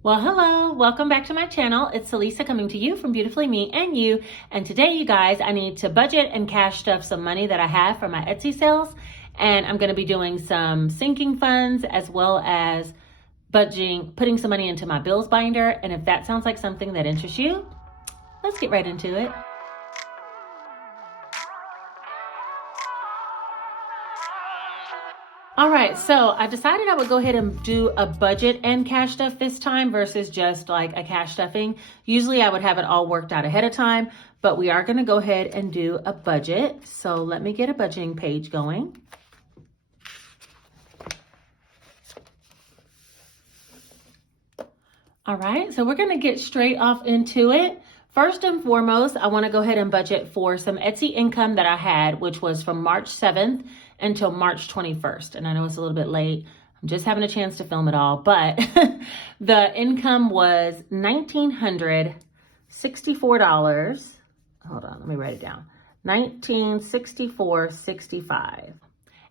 Well, hello, welcome back to my channel. It's Celisa coming to you from Beautifully Me and You. And today, you guys, I need to budget and cash stuff some money that I have from my Etsy sales. And I'm going to be doing some sinking funds as well as budgeting, putting some money into my bills binder. And if that sounds like something that interests you, let's get right into it. All right, so I decided I would go ahead and do a budget and cash stuff this time versus just like a cash stuffing. Usually I would have it all worked out ahead of time, but we are going to go ahead and do a budget. So let me get a budgeting page going. All right, so we're going to get straight off into it. First and foremost, I want to go ahead and budget for some Etsy income that I had, which was from March 7th until March 21st. And I know it's a little bit late. I'm just having a chance to film it all, but the income was $1,964. Hold on, let me write it down. $1,964.65.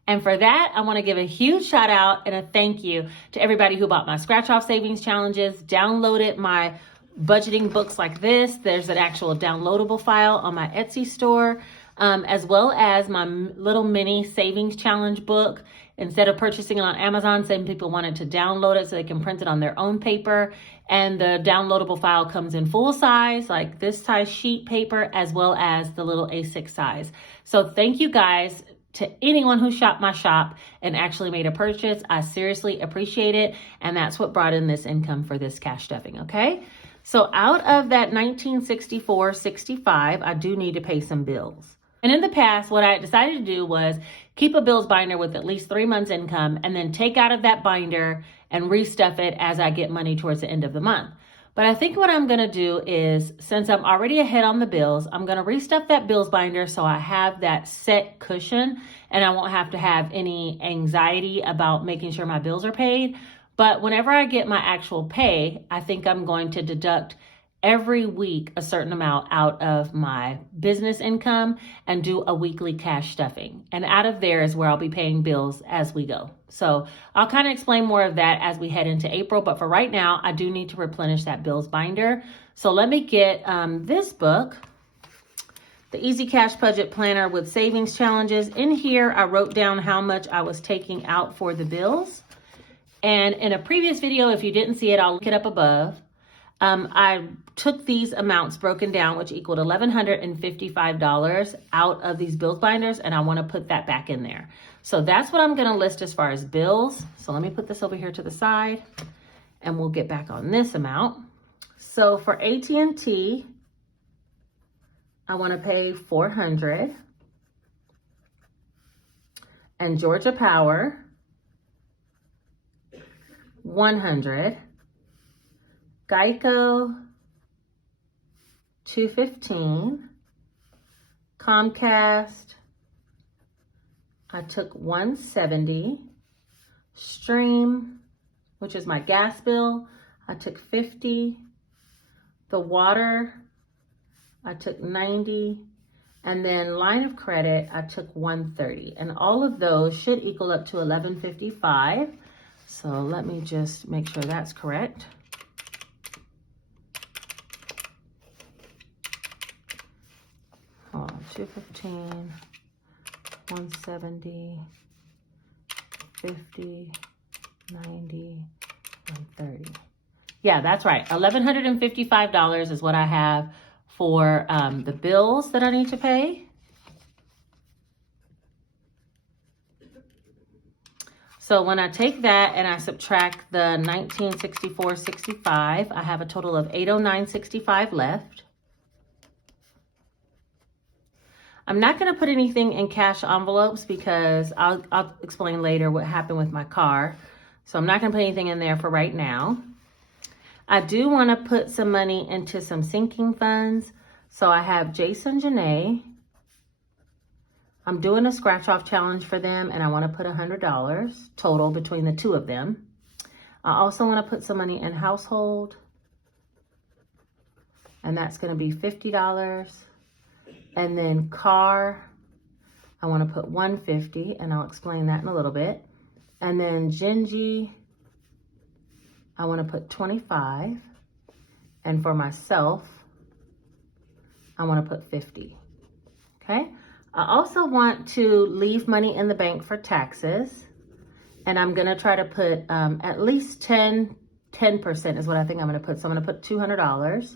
And for that, I want to give a huge shout out and a thank you to everybody who bought my scratch off savings challenges, downloaded my budgeting books like this. There's an actual downloadable file on my Etsy store, as well as my little mini savings challenge book. Instead of purchasing it on Amazon, some people wanted to download it so they can print it on their own paper. And the downloadable file comes in full size, like this size sheet paper, as well as the little A6 size. So thank you guys to anyone who shopped my shop and actually made a purchase. I seriously appreciate it. And that's what brought in this income for this cash stuffing, okay? So out of that $1,964.65, I do need to pay some bills. And in the past, what I decided to do was keep a bills binder with at least 3 months income and then take out of that binder and restuff it as I get money towards the end of the month. But I think what I'm going to do is, since I'm already ahead on the bills, I'm going to restuff that bills binder so I have that set cushion and I won't have to have any anxiety about making sure my bills are paid. But whenever I get my actual pay, I think I'm going to deduct every week a certain amount out of my business income and do a weekly cash stuffing. And out of there is where I'll be paying bills as we go. So I'll kind of explain more of that as we head into April. But for right now, I do need to replenish that bills binder. So let me get this book, the Easy Cash Budget Planner with Savings Challenges. In here, I wrote down how much I was taking out for the bills. And in a previous video, if you didn't see it, I'll link it up above. I took these amounts broken down, which equaled $1,155 out of these bills binders, and I want to put that back in there. So that's what I'm going to list as far as bills. So let me put this over here to the side, and we'll get back on this amount. So for AT&T, I want to pay $400, and Georgia Power, $100. Geico, $215. Comcast, I took $170. Stream, which is my gas bill, I took $50. The water, I took $90. And then line of credit, I took $130. And all of those should equal up to $1,155. So let me just make sure that's correct. Hold on, 215, 170, 50, 90, 130. Yeah, that's right. $1,155 is what I have for the bills that I need to pay. So when I take that and I subtract the $1,964.65, I have a total of $809.65 left. I'm not going to put anything in cash envelopes because I'll explain later what happened with my car. So I'm not going to put anything in there for right now. I do want to put some money into some sinking funds. So I have Jason Janae. I'm doing a scratch off challenge for them and I want to put $100 total between the two of them. I also want to put some money in household. And that's going to be $50. And then car, I want to put $150, and I'll explain that in a little bit. And then Genji, I want to put 25. And for myself, I want to put 50. Okay. I also want to leave money in the bank for taxes. And I'm going to try to put at least 10% is what I think I'm going to put. So I'm going to put $200.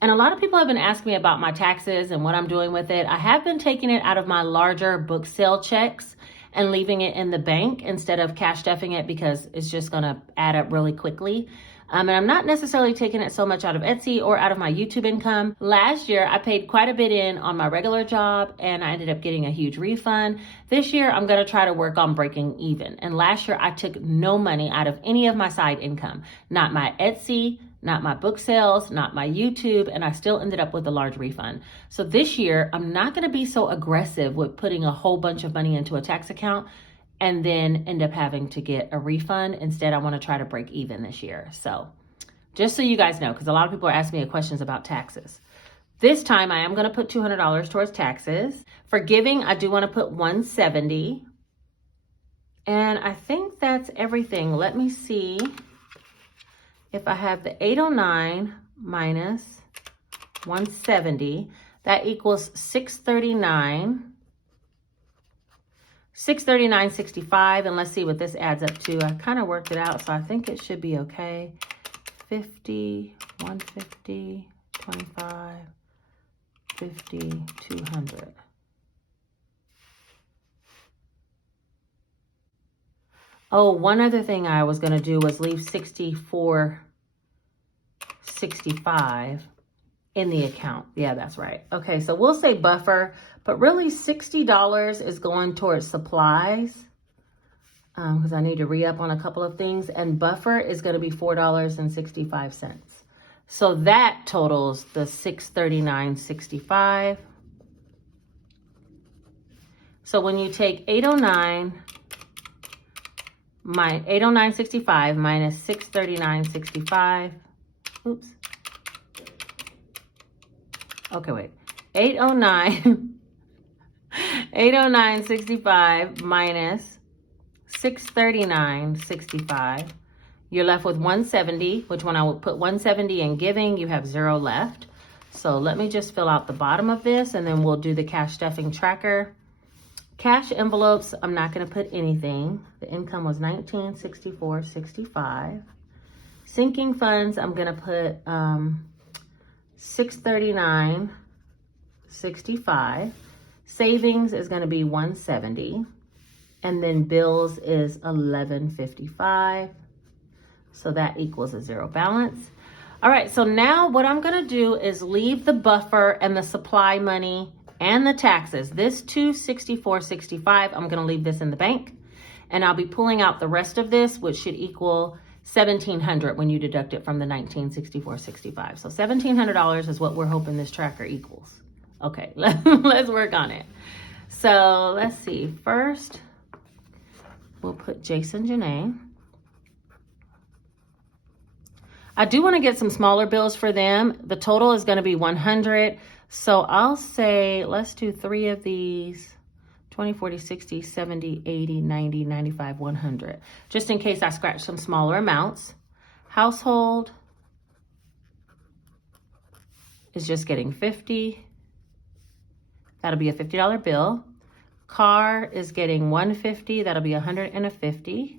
And a lot of people have been asking me about my taxes and what I'm doing with it. I have been taking it out of my larger book sale checks and leaving it in the bank instead of cash stuffing it because it's just going to add up really quickly. And I'm not necessarily taking it so much out of Etsy or out of my YouTube income. Last year, I paid quite a bit in on my regular job and I ended up getting a huge refund. This year, I'm going to try to work on breaking even. And last year, I took no money out of any of my side income, not my Etsy, not my book sales, not my YouTube, and I still ended up with a large refund. So this year, I'm not going to be so aggressive with putting a whole bunch of money into a tax account and then end up having to get a refund. Instead, I want to try to break even this year. So just so you guys know, because a lot of people are asking me questions about taxes. This time I am going to put $200 towards taxes. For giving, I do want to put $170. And I think that's everything. Let me see if I have the 809 minus 170, that equals 639. 639.65, and let's see what this adds up to. I kind of worked it out, so I think it should be okay. 50, 150, 25, 50, 200. Oh, one other thing I was going to do was leave 64.65 in the account. Yeah, that's right. Okay, so we'll say buffer, but really $60 is going towards supplies because I need to re-up on a couple of things, and buffer is going to be $4.65. So that totals the $639.65. So when you take 809.65 minus 639.65, oops. Okay, wait. 809.65 minus 639.65. You're left with 170, which when I would put 170 in giving, you have 0 left. So let me just fill out the bottom of this and then we'll do the cash stuffing tracker. Cash envelopes, I'm not going to put anything. The income was $1964.65. Sinking funds, I'm going to put $639.65. Savings is going to be $170. And then bills is $11.55. So that equals a 0 balance. All right, so now what I'm going to do is leave the buffer and the supply money and the taxes. This $264.65, I'm going to leave this in the bank. And I'll be pulling out the rest of this, which should equal $1,700 when you deduct it from the $1964.65. So $1,700 is what we're hoping this tracker equals. Okay, let's work on it. So let's see. First, we'll put Jason Janae. I do want to get some smaller bills for them. The total is going to be 100. So I'll say, let's do 3 of these. 20, 40, 60, 70, 80, 90, 95, 100. Just in case I scratch some smaller amounts. Household is just getting 50. That'll be a $50 bill. Car is getting 150. That'll be 150.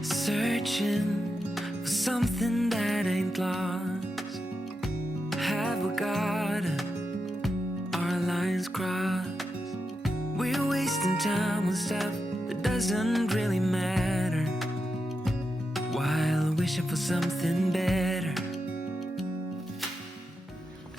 Searching for something that ain't lost. Have we got our lines crossed? We're wasting time on stuff that doesn't really matter, while wishing for something better.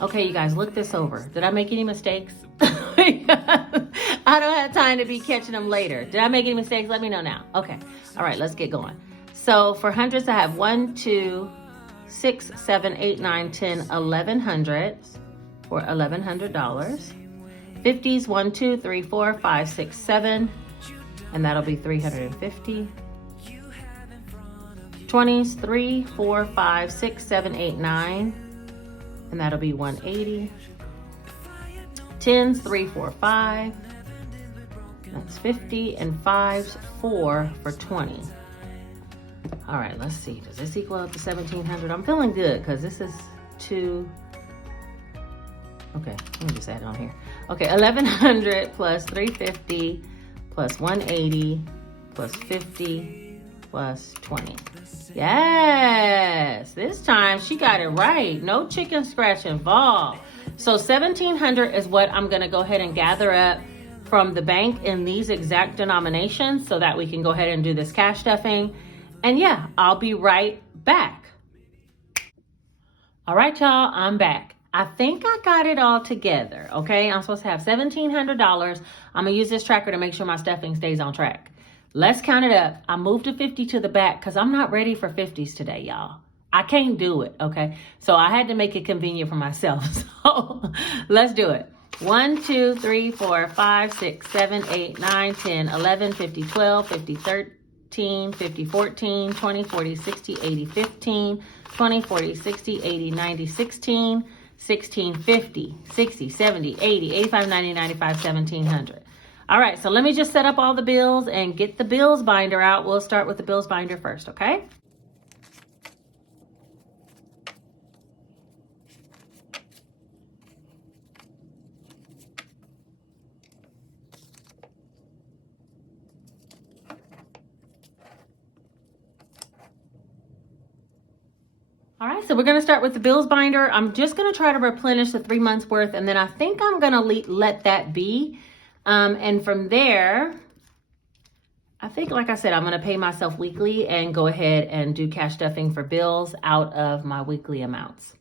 Okay, you guys, look this over. Did I make any mistakes? I don't have time to be catching them later. Did I make any mistakes? Let me know now. Okay. All right, let's get going. So for hundreds, I have 1, 2, 6, 7, 8, 9, 10, 11 hundreds for $1,100. 50s, 1, 2, 3, 4, 5, 6, 7, and that'll be 350. 20s, 3, 4, 5, 6, 7, 8, 9, and that'll be 180. 10s, 3, 4, 5, that's 50, and 5s, 4 for 20. All right, let's see. Does this equal up to 1,700? I'm feeling good because this is 2. Okay, let me just add it on here. Okay, 1,100 plus 350 plus 180 plus 50 plus 20. Yes, this time she got it right. No chicken scratch involved. So 1,700 is what I'm gonna go ahead and gather up from the bank in these exact denominations so that we can go ahead and do this cash stuffing. And yeah, I'll be right back. All right, y'all, I'm back. I think I got it all together, okay? I'm supposed to have $1,700. I'm gonna use this tracker to make sure my stuffing stays on track. Let's count it up. I moved a 50 to the back because I'm not ready for 50s today, y'all. I can't do it, okay? So I had to make it convenient for myself. So let's do it. 1, 2, 3, 4, 5, 6, 7, 8, 9, 10, 11, 50, 12, 50, 13, 50, 14, 20, 40, 60, 80, 15, 20, 40, 60, 80, 90, 16, 16, 50, 60, 70, 80, 85, 90, 95, 1,700. All right, so let me just set up all the bills and get the bills binder out. We'll start with the bills binder first, okay? All right, so we're gonna start with the bills binder. I'm just gonna try to replenish the 3 months worth, and then I think I'm gonna let that be. And from there, I think, like I said, I'm gonna pay myself weekly and go ahead and do cash stuffing for bills out of my weekly amounts.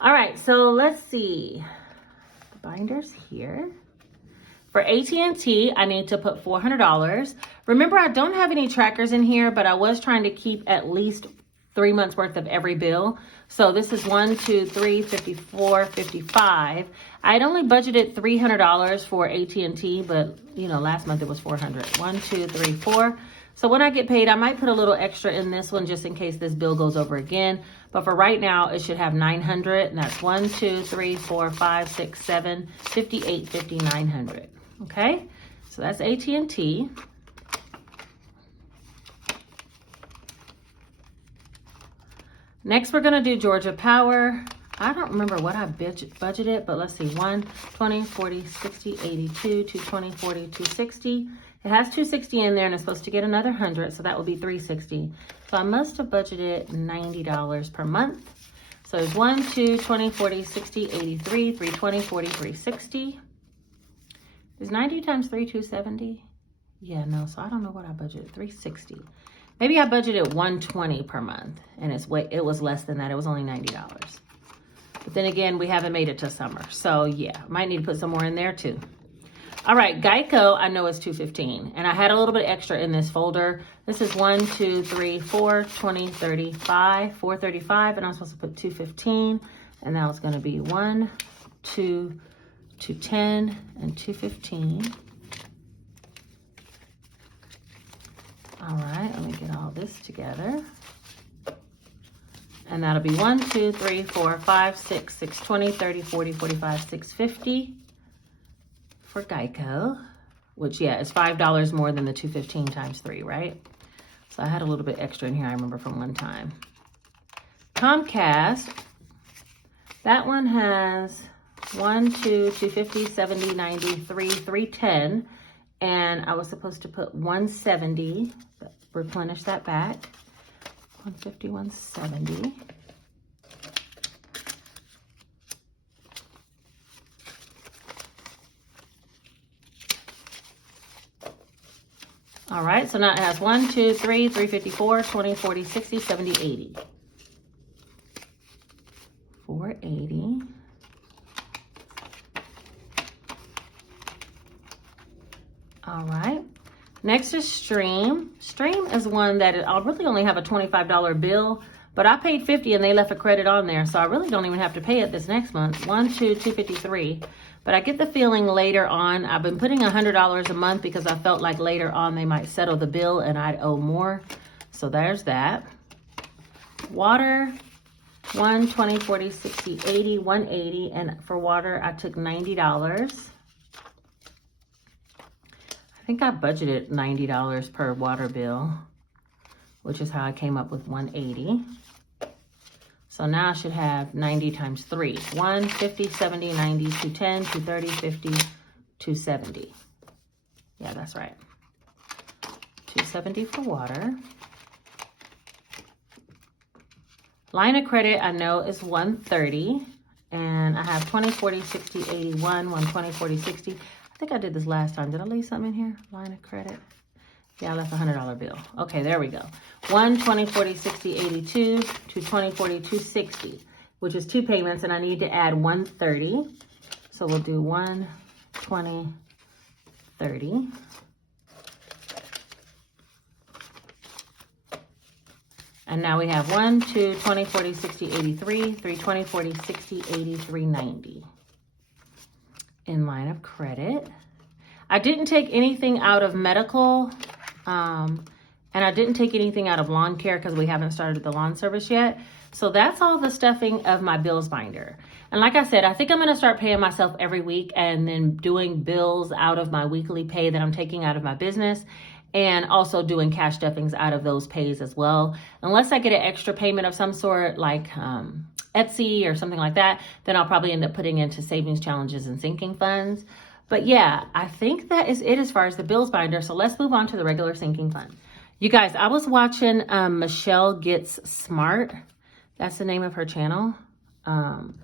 All right, so let's see. The binder's here. For AT&T, I need to put $400. Remember, I don't have any trackers in here, but I was trying to keep at least 3 months worth of every bill. So this is 1, 2, 3, 54, 55. I'd only budgeted $300 for AT&T, but you know, last month it was $400. 1, 2, 3, 4. So when I get paid, I might put a little extra in this one just in case this bill goes over again. But for right now, it should have 900, and that's 1, 2, 3, 4, 5, 6, 7, 58, 50, 900. Okay, so that's AT&T. Next, we're gonna do Georgia Power. I don't remember what I budgeted, but let's see, 1, 20, 40, 60, 82, 220, 40, 260. It has 260 in there and it's supposed to get another 100, so that would be 360. So I must have budgeted $90 per month. So it's 1, 2, 20, 40, 60, 83, 320, 40, 360. Is 90 times 3 270? Yeah, no, so I don't know what I budgeted, 360. Maybe I budgeted $120 per month, and it was less than that. It was only $90. But then again, we haven't made it to summer. So yeah, might need to put some more in there too. All right, Geico, I know is $215. And I had a little bit extra in this folder. This is 1, 2, 3, 4, 20, 35, 435, and I'm supposed to put $215. And now it's gonna be 1, 2, 210, and $215. All right, let me get all this together. And that'll be 1, 2, 3, 4, 5, 6, 620, 30, 40, 45, 650 for Geico, which yeah, is $5 more than the $215 times 3, right? So I had a little bit extra in here, I remember from one time. Comcast, that one has 1, 2, 250, 70, 90, 3, 310. And I was supposed to put 170, but replenish that back. 150, 170. All right, so now it has 1, 2, 3, 354, 20, 40, 60, 70, 80. 480. All right, next is Stream. Stream is one that I'll really only have a $25 bill, But I paid $50 and they left a credit on there, so I really don't even have to pay it this next month. $253. But I get the feeling later on, I've been putting $100 a month because I felt like later on they might settle the bill and I'd owe more. So there's that. Water, 1, 20, 40, 60, 80, 180. And for water, I took $90. I think I budgeted $90 per water bill, which is how I came up with 180. So now I should have 90 times 3. 1, 50, 70, 90, 210, 230, 50, 270. Yeah, that's right. 270 for water. Line of credit I know is 130. And I have 20, 40, 60, 81, 120, 40, 60. I think I did this last time. Did I leave something in here? Line of credit. Yeah, I left a $100 bill. Okay, there we go. 1, 20, 40, 60, 82, 220, 40, 260, which is 2 payments, and I need to add 130. So we'll do 1, 20, 30. And now we have 1, 2, 20, 40, 60, 83, 3, 20, 40, 60, 83, 90. In line of credit. I didn't take anything out of medical. And I didn't take anything out of lawn care because we haven't started the lawn service yet. So that's all the stuffing of my bills binder. And like I said, I think I'm going to start paying myself every week and then doing bills out of my weekly pay that I'm taking out of my business, and also doing cash stuffings out of those pays as well. Unless I get an extra payment of some sort like Etsy or something like that, then I'll probably end up putting into savings challenges and sinking funds. But yeah, I think that is it as far as the bills binder. So let's move on to the regular sinking fund. You guys, I was watching Michelle Gets Smart. That's the name of her channel. And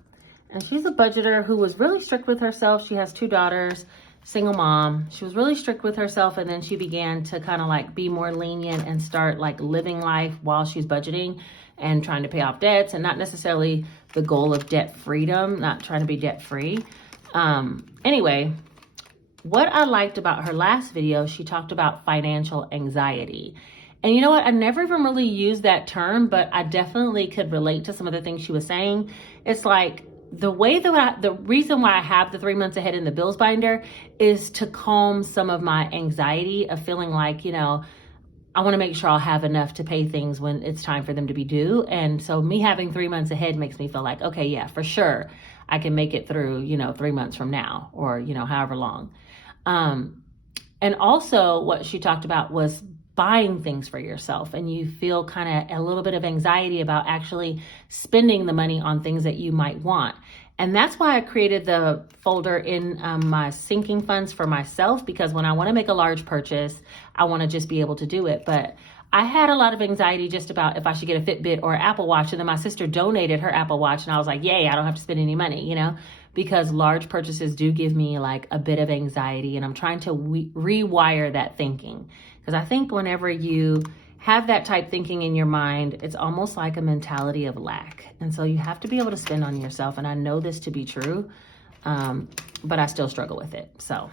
she's a budgeter who was really strict with herself. She has 2 daughters, single mom. She was really strict with herself, and then she began to kind of like be more lenient and start like living life while she's budgeting and trying to pay off debts, and not necessarily the goal of debt freedom, not trying to be debt free. Anyway, what I liked about her last video, she talked about financial anxiety. And you know what? I never even really used that term, but I definitely could relate to some of the things she was saying. It's like the reason why I have the 3 months ahead in the bills binder is to calm some of my anxiety of feeling like, you know, I want to make sure I'll have enough to pay things when it's time for them to be due. And so me having 3 months ahead makes me feel like, okay, yeah, for sure, I can make it through, you know, 3 months from now, or, you know, however long. And also what she talked about was buying things for yourself, and you feel kind of a little bit of anxiety about actually spending the money on things that you might want. And that's why I created the folder in my sinking funds for myself, because when I want to make a large purchase, I want to just be able to do it. But I had a lot of anxiety just about if I should get a Fitbit or Apple Watch. And then my sister donated her Apple Watch, and I was like, yay, I don't have to spend any money, you know, because large purchases do give me like a bit of anxiety, and I'm trying to rewire that thinking. Because I think whenever you have that type thinking in your mind, it's almost like a mentality of lack. And so you have to be able to spend on yourself. And I know this to be true, but I still struggle with it. So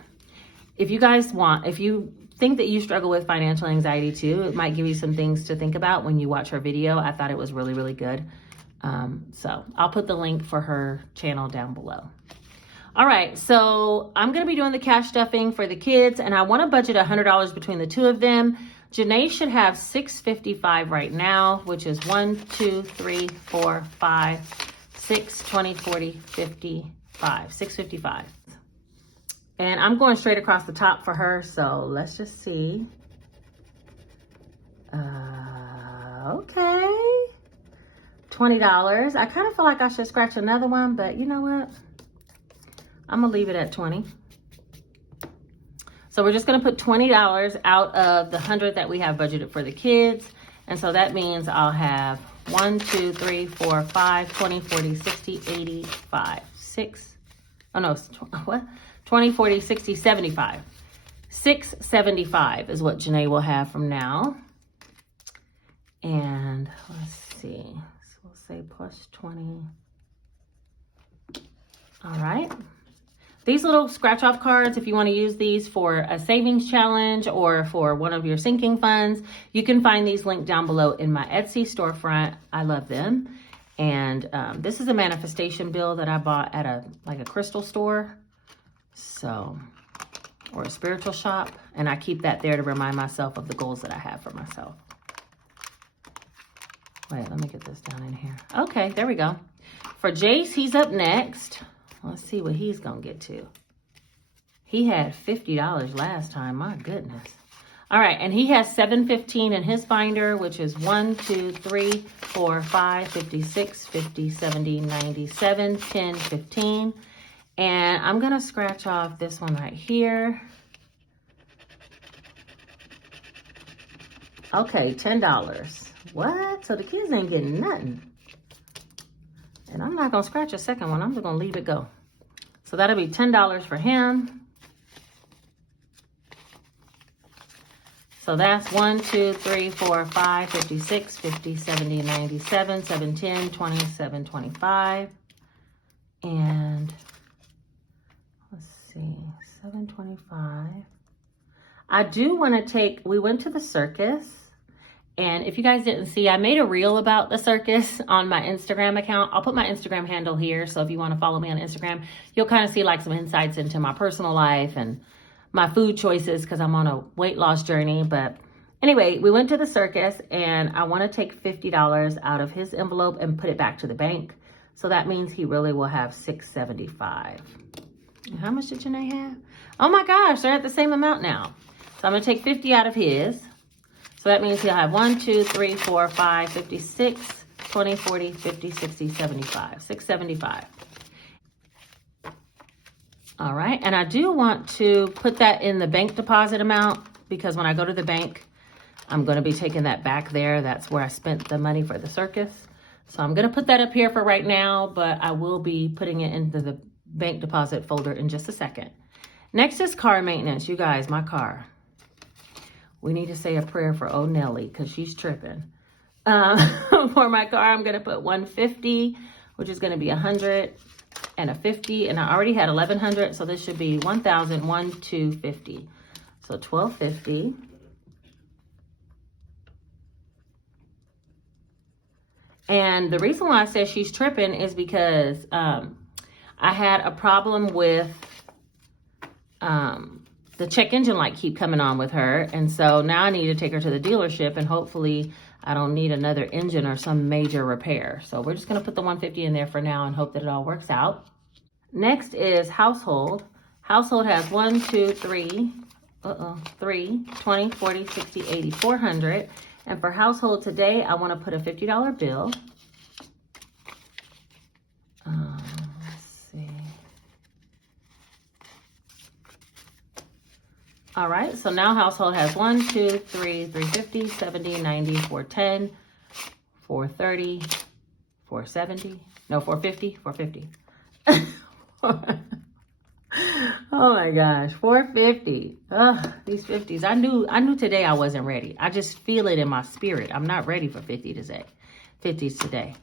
if you guys if you think that you struggle with financial anxiety too, it might give you some things to think about when you watch her video. I thought it was really, really good. So I'll put the link for her channel down below. All right, so I'm going to be doing the cash stuffing for the kids, and I want to budget $100 between the 2 of them. Janae should have $655 right now, which is 1, 2, 3, 4, 5, 6, 20, 40, 55, $655. And I'm going straight across the top for her, so let's just see. Okay. $20. I kind of feel like I should scratch another one, but you know what? I'm gonna leave it at 20. So we're just gonna put $20 out of the 100 that we have budgeted for the kids. And so that means I'll have 1, 2, 3, 4, 5, 20, 40, 60, 85, 6. Oh no, what? 20, 40, 60, 75. $675 is what Janae will have from now. And let's see, so we'll say plus 20. All right. these little scratch off cards, if you want to use these for a savings challenge or for one of your sinking funds, you can find these linked down below in my Etsy storefront. I love them. And this is a manifestation bill that I bought at a crystal store. So, or a spiritual shop. And I keep that there to remind myself of the goals that I have for myself. Wait, let me get this down in here. Okay, there we go. For Jace, he's up next. Let's see what he's going to get to. He had $50 last time. My goodness. All right, and he has $7.15 in his binder, which is 1, 2, 3, 4, 5, 56, 50, 70, 97, 10, 15. And I'm going to scratch off this one right here. Okay, $10. What? So the kids ain't getting nothing. And I'm not going to scratch a second one. I'm just going to leave it go. So that'll be $10 for him. So that's 1, 2, 3, 4, 5, 56, 50, 70, 97, 7, 10, 20, 7, 25. And let's see, 725. I do want to take, we went to the circus. And if you guys didn't see, I made a reel about the circus on my Instagram account. I'll put my Instagram handle here. So if you want to follow me on Instagram, you'll kind of see like some insights into my personal life and my food choices because I'm on a weight loss journey. But anyway, we went to the circus and I want to take $50 out of his envelope and put it back to the bank. So that means he really will have $675. How much did Janae have? Oh my gosh, they're at the same amount now. So I'm going to take 50 out of his. So that means he'll have 1, 2, 3, 4, 5, 56, 20, 40, 50, 60, 75, 675. All right. And I do want to put that in the bank deposit amount because when I go to the bank, I'm going to be taking that back there. That's where I spent the money for the circus. So I'm going to put that up here for right now, but I will be putting it into the bank deposit folder in just a second. Next is car maintenance. You guys, my car. We need to say a prayer for old Nelly because she's tripping. For my car, I'm going to put 150, which is going to be 100 and a 50. And I already had 1,100, so this should be 1,250. So 1,250. And the reason why I said she's tripping is because I had a problem with the check engine light keep coming on with her. And so now I need to take her to the dealership and hopefully I don't need another engine or some major repair. So we're just going to put the 150 in there for now and hope that it all works out. Next is household. Household has 1, 2, 3, 3, 20, 40, 60, 80, 400. And for household today, I want to put a $50 bill. All right, so now household has 1, 2, 3, 350, 70, 90, 410, 430, 470, no, 450, 450. Oh my gosh, 450. Ugh, these 50s. I knew today I wasn't ready. I just feel it in my spirit. I'm not ready for 50s today.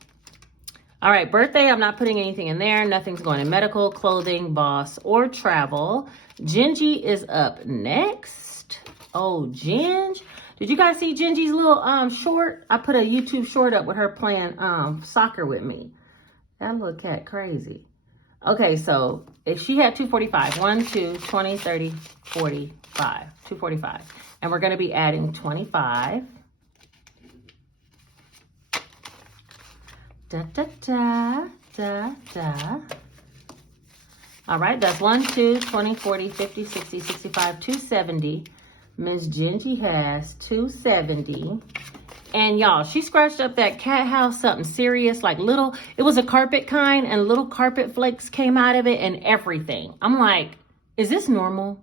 All right, birthday, I'm not putting anything in there. Nothing's going in medical, clothing, boss, or travel. Gingy is up next. Oh, Ginge. Did you guys see Gingy's little short? I put a YouTube short up with her playing soccer with me. That little cat crazy. Okay, so if she had 245, 1, 2, 20, 30, 45, 245. And we're going to be adding 25. Da, da, da, da, da. All right, that's 1, 2, 20, 40, 50, 60, 65, 270. Miss Gingy has 270. And y'all, she scratched up that cat house, something serious, like little, it was a carpet kind and little carpet flakes came out of it and everything. I'm like, is this normal?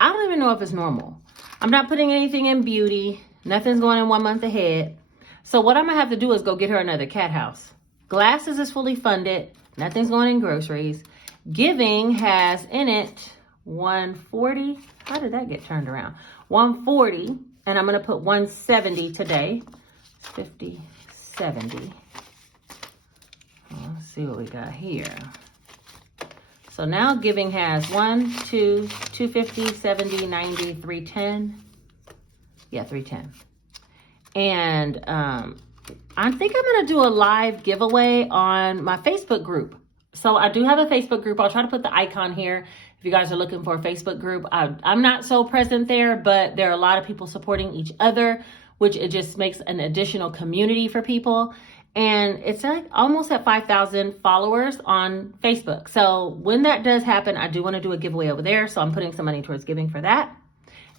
I don't even know if it's normal. I'm not putting anything in beauty. Nothing's going in 1 month ahead. So what I'm going to have to do is go get her another cat house. Glasses is fully funded. Nothing's going in groceries. Giving has in it 140. How did that get turned around? 140. And I'm going to put 170 today. 50, 70. Let's see what we got here. So now giving has 1, 2, 250, 70, 90, 310. Yeah, 310. And I think I'm going to do a live giveaway on my Facebook group. So I do have a Facebook group. I'll try to put the icon here if you guys are looking for a Facebook group. I'm not so present there, but there are a lot of people supporting each other, which it just makes an additional community for people. And it's like almost at 5,000 followers on Facebook. So when that does happen, I do want to do a giveaway over there. So I'm putting some money towards giving for that.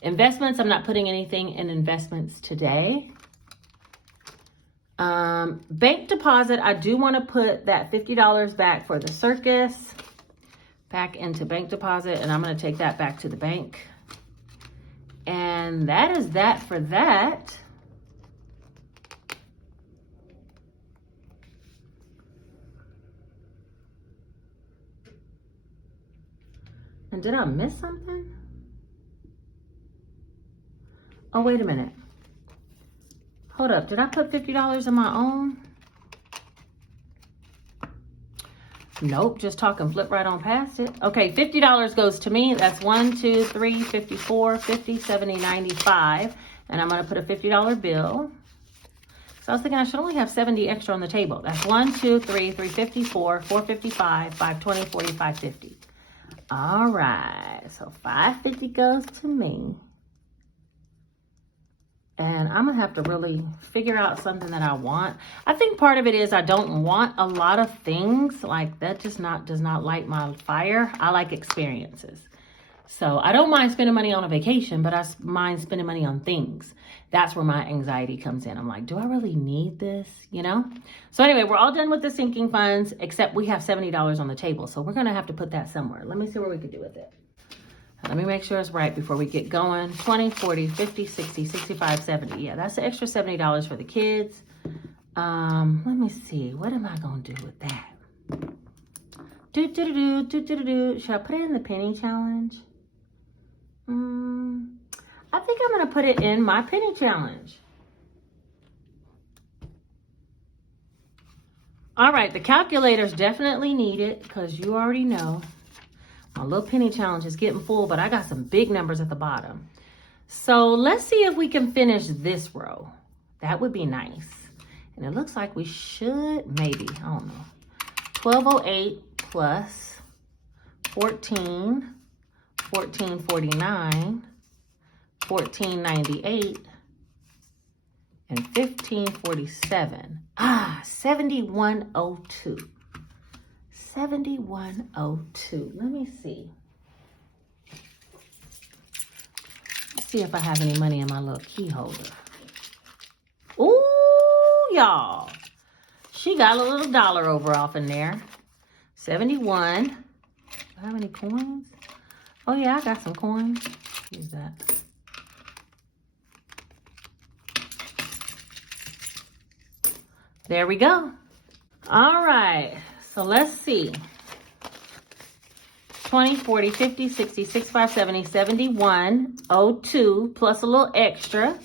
Investments, I'm not putting anything in investments today. Bank deposit, I do want to put that $50 back for the circus back into bank deposit, and I'm going to take that back to the bank. And that is that for that. And did I miss something? Oh, wait a minute. Hold up. Did I put $50 on my own? Nope. Just talking. Flip right on past it. Okay. $50 goes to me. That's 1, 2, 3, 54, 50, 70, 95. And I'm going to put a $50 bill. So I was thinking I should only have 70 extra on the table. That's 1, 2, 3, 354, 455, 520, 40, 550. All right. So 550 goes to me. And I'm going to have to really figure out something that I want. I think part of it is I don't want a lot of things. Like that just does not light my fire. I like experiences. So I don't mind spending money on a vacation, but I mind spending money on things. That's where my anxiety comes in. I'm like, do I really need this? You know? So anyway, we're all done with the sinking funds, except we have $70 on the table. So we're going to have to put that somewhere. Let me see what we could do with it. Let me make sure it's right before we get going. 20, 40, 50, 60, 65, 70. Yeah, that's the extra $70 for the kids. Let me see. What am I going to do with that? Should I put it in the penny challenge? I think I'm going to put it in my penny challenge. All right, the calculator's definitely needed because you already know. My little penny challenge is getting full, but I got some big numbers at the bottom. So let's see if we can finish this row. That would be nice. And it looks like we should, maybe, I don't know. 1208 plus 14, 1449, 1498, and 1547. 7102. 7102. Let me see. Let's see if I have any money in my little key holder. Ooh, y'all. She got a little dollar over off in there. 71. Do I have any coins? Oh, yeah, I got some coins. Use that. There we go. All right. So let's see. 20, 40, 50, 60, 65, 70, 71, 02, plus a little extra.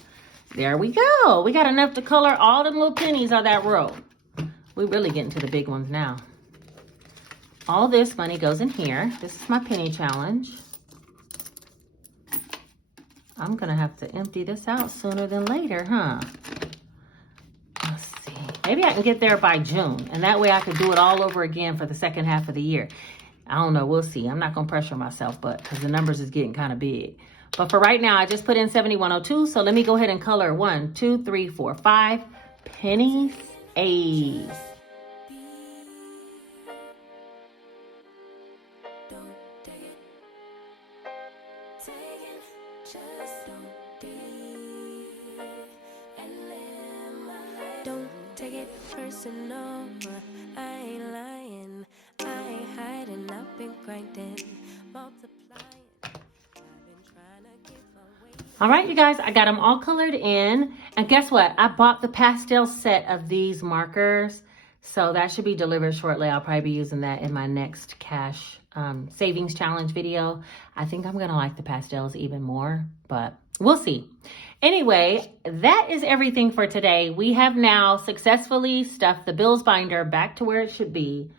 There we go. We got enough to color all them little pennies on that row. We really getting to the big ones now. All this money goes in here. This is my penny challenge. I'm going to have to empty this out sooner than later, huh? Let's see. Maybe I can get there by June, and that way I could do it all over again for the second half of the year. I don't know. We'll see. I'm not going to pressure myself, but because the numbers is getting kind of big. But for right now, I just put in 7102. So let me go ahead and color 1, 2, 3, 4, 5 pennies. A's. Don't take it personal. I ain't lying. I ain't hiding. I've been grinding, multiplying. I've been trying to give away. All right, you guys, I got them all colored in. And guess what? I bought the pastel set of these markers. So that should be delivered shortly. I'll probably be using that in my next cash savings challenge video. I think I'm going to like the pastels even more, but we'll see. Anyway, that is everything for today. We have now successfully stuffed the bills binder back to where it should be.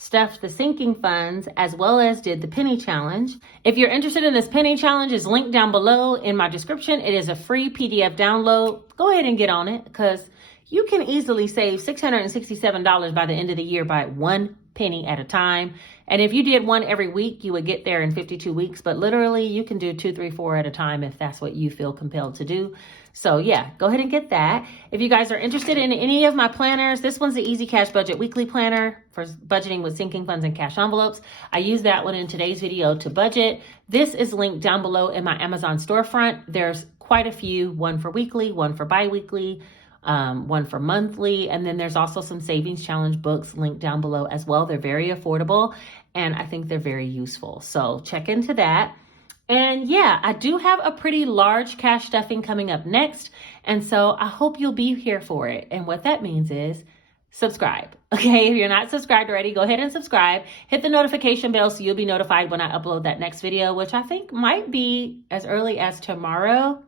stuffed the sinking funds, as well as did the penny challenge. If you're interested in this penny challenge, it's linked down below in my description. It is a free PDF download. Go ahead and get on it because you can easily save $667 by the end of the year by 1 penny at a time. And if you did one every week, you would get there in 52 weeks. But literally, you can do 2, 3, 4 at a time if that's what you feel compelled to do. So yeah, go ahead and get that. If you guys are interested in any of my planners, this one's the Easy Cash Budget Weekly Planner for budgeting with sinking funds and cash envelopes. I used that one in today's video to budget. This is linked down below in my Amazon storefront. There's quite a few, one for weekly, one for bi-weekly, one for monthly, and then there's also some savings challenge books linked down below as well. They're very affordable and I think they're very useful. So check into that. And yeah, I do have a pretty large cash stuffing coming up next. And so I hope you'll be here for it. And what that means is subscribe. Okay, if you're not subscribed already, go ahead and subscribe. Hit the notification bell so you'll be notified when I upload that next video, which I think might be as early as tomorrow.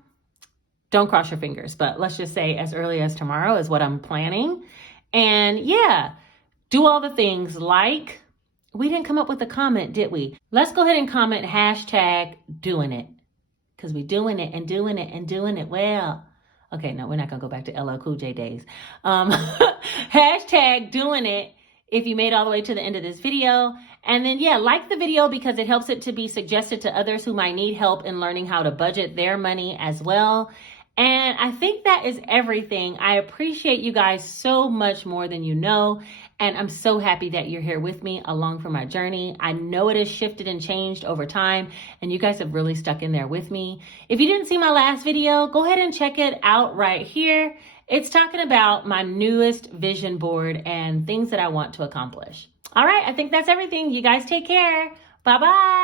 Don't cross your fingers, but let's just say as early as tomorrow is what I'm planning. And yeah, do all the things like, we didn't come up with a comment, did we? Let's go ahead and comment hashtag doing it. Because we're doing it and doing it and doing it well. Okay, no, we're not going to go back to LL Cool J days. Hashtag doing it if you made all the way to the end of this video. And then, yeah, like the video because it helps it to be suggested to others who might need help in learning how to budget their money as well. And I think that is everything. I appreciate you guys so much more than you know. And I'm so happy that you're here with me along for my journey. I know it has shifted and changed over time, and you guys have really stuck in there with me. If you didn't see my last video, go ahead and check it out right here. It's talking about my newest vision board and things that I want to accomplish. All right, I think that's everything. You guys take care. Bye-bye.